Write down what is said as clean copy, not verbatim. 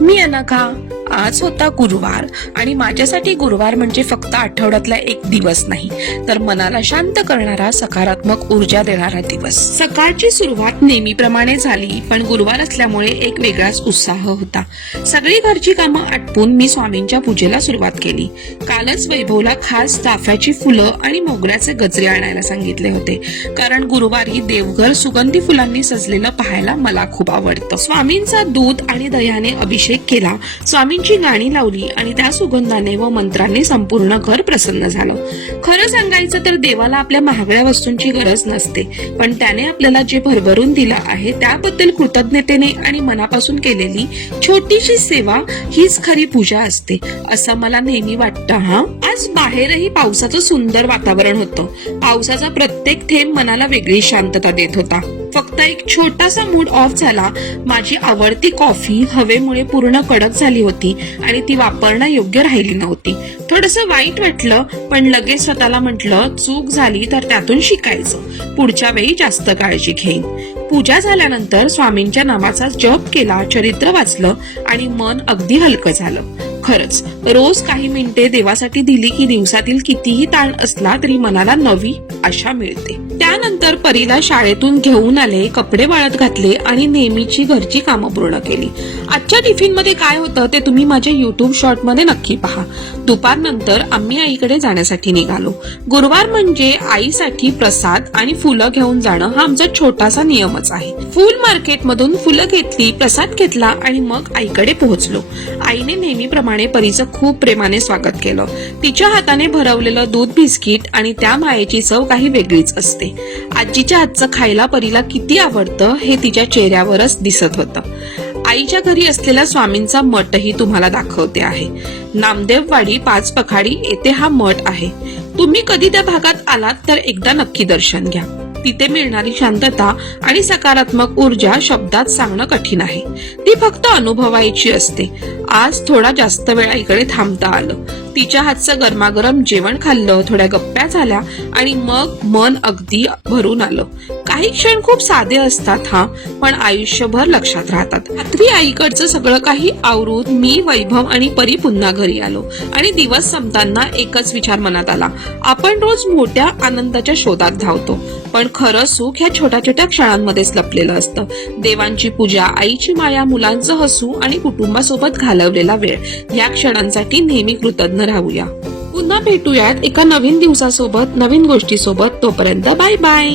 मी अनघा. आज होता गुरुवार आणि माझ्यासाठी गुरुवार म्हणजे फक्त आठवड्यातला एक दिवस नाही, तर मनाला शांत करणारा, सकारात्मक ऊर्जा देणारा दिवस. सकाळची सुरुवात नेहमीप्रमाणे झाली, पण गुरुवार असल्यामुळे एक वेगळाच उत्साह होता. सगळी घरची कामं आटपून मी स्वामींच्या पूजेला सुरुवात केली. कालच वैभवला खास चाफ्याची फुलं आणि मोगऱ्याचे गजरे आणायला सांगितले होते, कारण गुरुवारी देवघर सुगंधी फुलांनी सजलेलं पाहायला मला खूप आवडतं. स्वामींचा दूध आणि दह्याने अभिषेक केला, स्वामींची गाणी लावली आणि त्या सुगंधाने व मंत्रांनी संपूर्ण घर प्रसन्न झालं. खरं सांगायचं तर देवाला आपल्या महागड्या वस्तूंची गरज नसते, पण त्याने आपल्याला जे भरभरून दिलं आहे त्याबद्दल कृतज्ञतेने आणि मनापासून केलेली छोटीशी सेवा हीच खरी पूजा असते, असं मला नेहमी वाटतं. आज बाहेरही पावसाचं सुंदर वातावरण होतं. पावसाचा प्रत्येक थेंब मनाला वेगळी शांतता देत होता. फक्त एक छोटासा मूड ऑफ झाला. माझी आवडती कॉफी हवेमुळे पूर्ण कडक झाली होती आणि ती वापरणं योग्य राहिली नव्हती. थोडंसं वाईट वाटलं, पण लगेच स्वतःला म्हटलं, चूक झाली तर त्यातून शिकायचं, पुढच्या वेळी जास्त काळजी घेईन. पूजा झाल्यानंतर स्वामींच्या नामाचा जप केला, चरित्र वाचलं आणि मन अगदी हलकं झालं. खरंच रोज काही मिनिटे देवासाठी दिली की दिवसातील कितीही ताण असला तरी मनाला नवी आशा मिळते. त्यानंतर परीला शाळेतून घेऊन आले, कपडे वाळत घातले आणि नेहमीची घरची कामं पूर्ण केली. आजच्या टिफिन मध्ये काय होतं ते तुम्ही माझ्या युट्यूब शॉर्ट मध्ये नक्की पहा. दुपारनंतर आम्ही आईकडे जाण्यासाठी निघालो. गुरुवार म्हणजे आईसाठी प्रसाद आणि फुलं घेऊन जाणं हा आमचा छोटासा नियमच आहे. फुल मार्केट मधून फुलं घेतली, प्रसाद घेतला आणि मग आईकडे पोहोचलो. आईने नेहमीप्रमाणे परीचं खूप प्रेमाने स्वागत केलं. तिच्या हाताने भरवलेलं दूध, बिस्किट आणि त्या मायेची चव काही वेगळीच असते. आजीच्या हातचं खायला परीला किती आवडतं हे तिच्या चेहऱ्यावरच दिसत होतं. आईच्या घरी असलेला स्वामींचा मठही तुम्हाला दाखवते आहे. नामदेववाडी 5 पखाडी येथे हा मठ आहे. तुम्ही कधी त्या भागात आलात तर एकदा नक्की दर्शन घ्या. तिथे मिळणारी शांतता आणि सकारात्मक ऊर्जा शब्दात सांगणं कठीण आहे, ती फक्त अनुभवायची असते. आज थोडा जास्त वेळा इकडे थांबता आलं. तिच्या हातचं गरमागरम जेवण खाल्लं, थोड्या गप्प्या झाल्या आणि मग मन अगदी भरून आलं. काही क्षण खूप साधे असतात पण आयुष्यभर लक्षात राहतात. रात्री आईकडचं सगळं काही आवरून मी, वैभव आणि परी पुन्हा घरी आलो आणि दिवस संपताना एकच विचार मनात आला, आपण रोज मोठ्या आनंदाच्या शोधात धावतो, पण खरं सुख ह्या छोट्या छोट्या क्षणांमध्येच लपलेलं असतं. देवांची पूजा, आईची माया, मुलांचं हसू आणि कुटुंबासोबत घालवलेला वेळ या क्षणांसाठी नेहमी कृतज्ञ राहूया. पुन्हा भेटूयात एका नवीन दिवसासोबत, नवीन गोष्टीसोबत. तोपर्यंत बाय बाय.